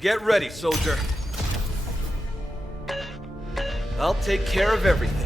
Get ready, soldier. I'll take care of everything.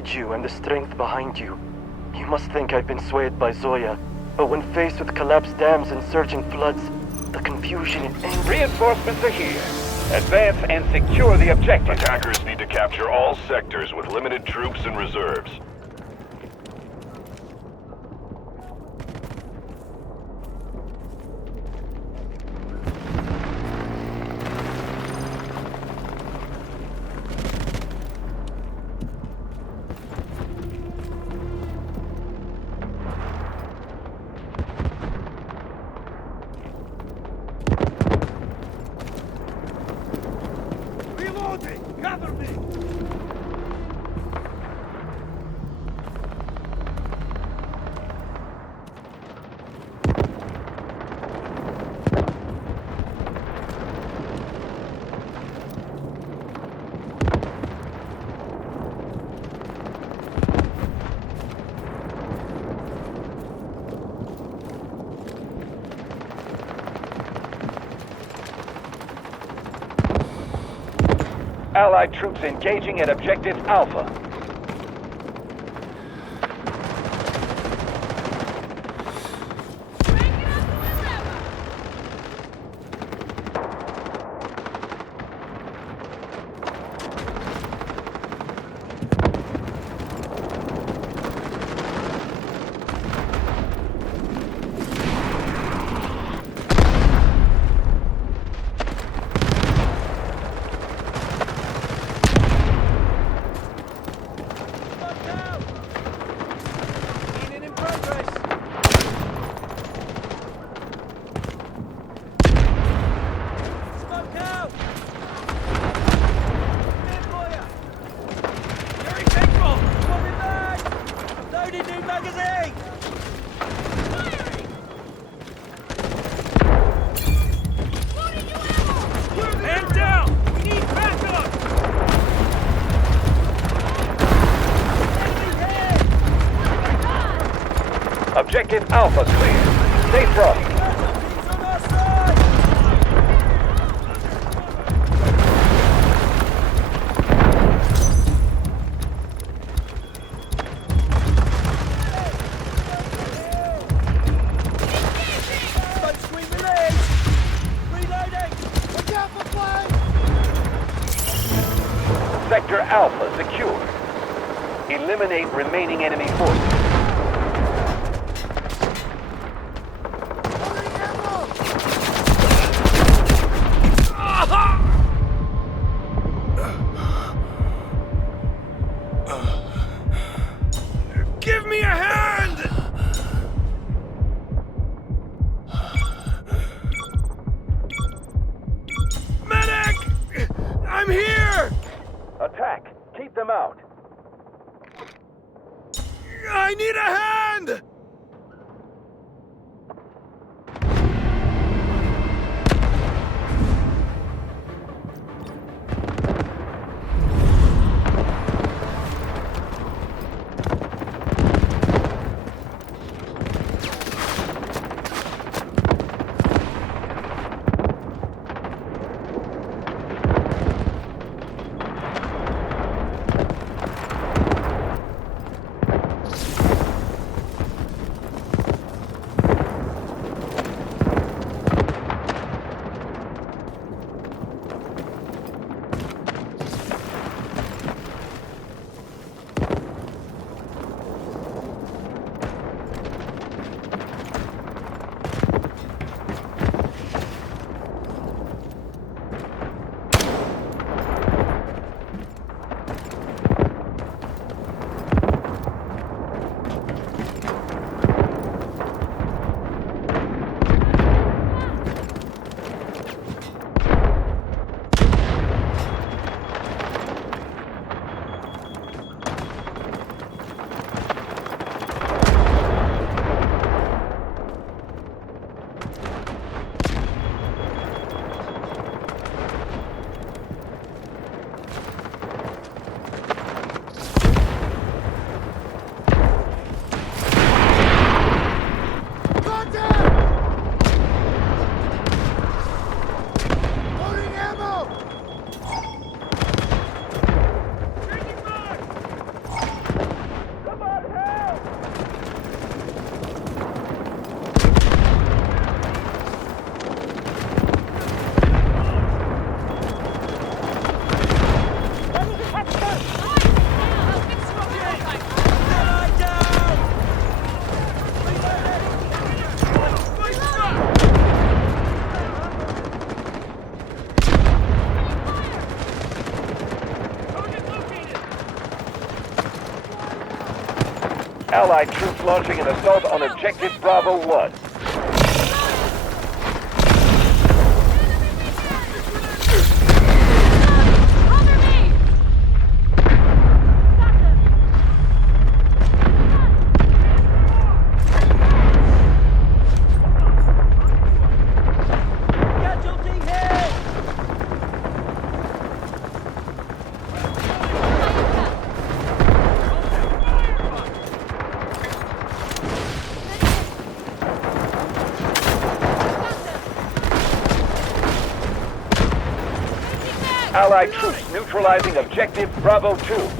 Need you and the strength behind you. You must think I've been swayed by Zoya, but when faced with collapsed dams and surging floods, the confusion and anger. Reinforcements are here. Advance and secure the objective. Attackers need to capture all sectors with limited troops and reserves. Allied troops engaging at Objective Alpha. Objective Alpha clear. Stay frosty. Sector Alpha secure. Eliminate remaining enemy forces. Allied troops launching an assault on Objective Bravo 1. Allied troops neutralizing objective Bravo 2.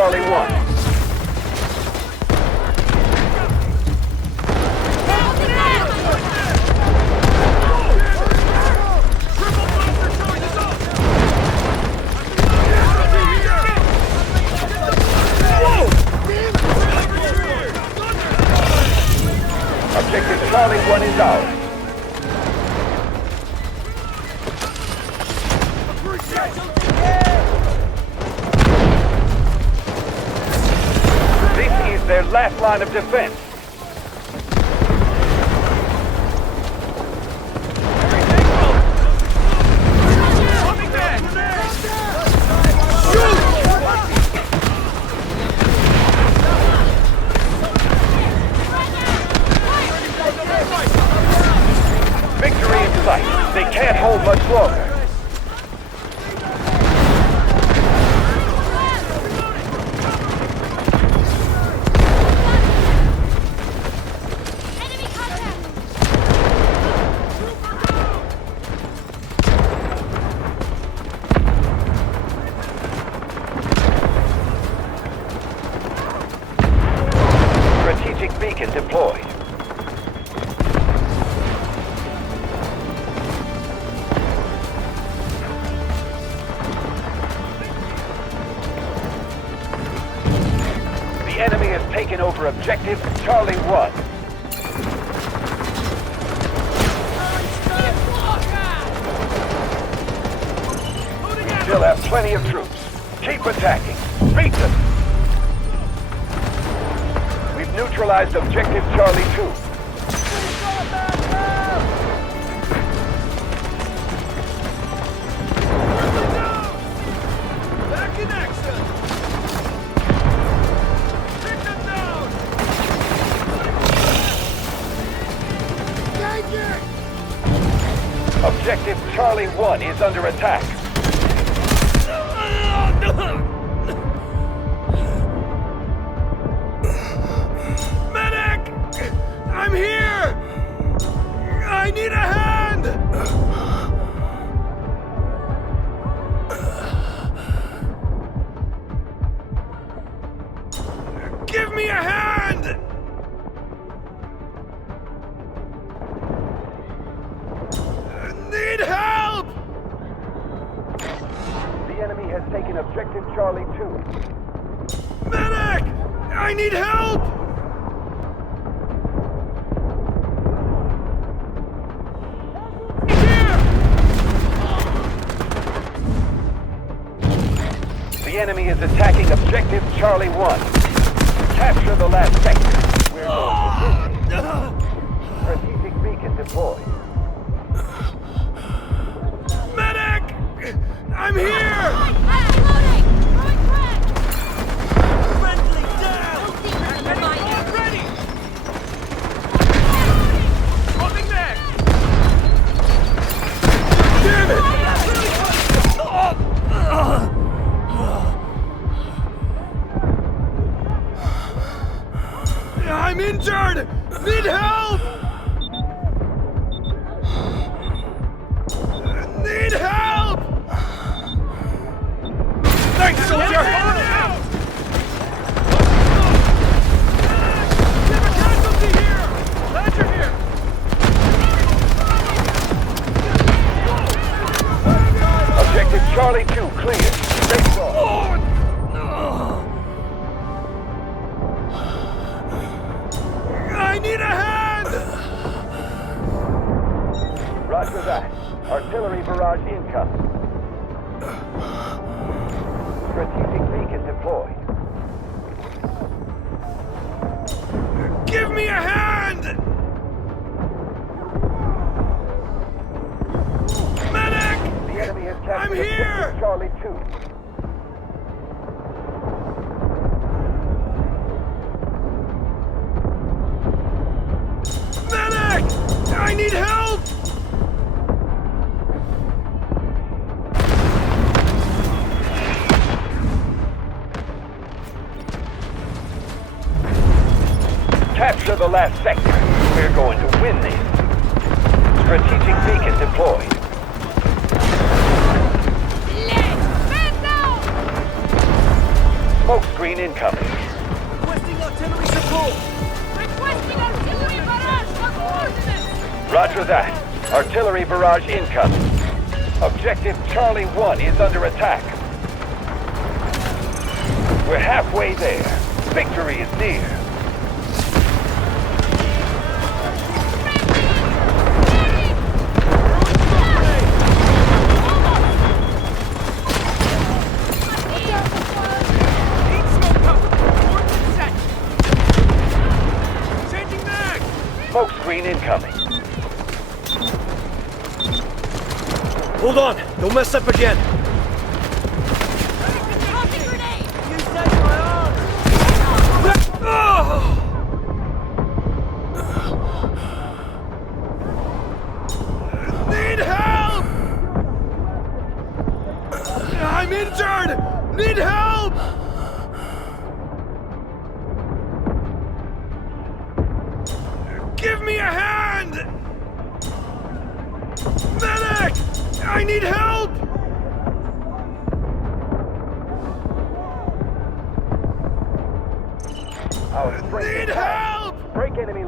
Charlie 1. taken over objective Charlie 1. Still have plenty of troops. Keep attacking. Beat them! We've neutralized objective Charlie 2. one is under attack. Clear. The last sector. We're going to win this. Strategic beacon deployed. Man down! Smoke screen incoming. Requesting artillery support! Requesting artillery barrage for coordinates! Roger that. Artillery barrage incoming. Objective Charlie 1 is under attack. We're halfway there. Victory is near. Screen incoming. Hold on! Don't mess up again!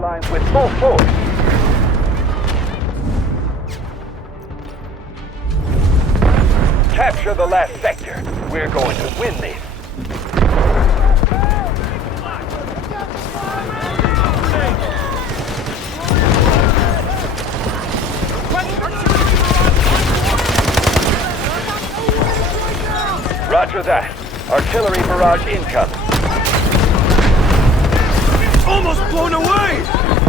Lines with full force. Capture the last sector. We're going to win this. Roger that. Artillery barrage incoming. Almost blown away!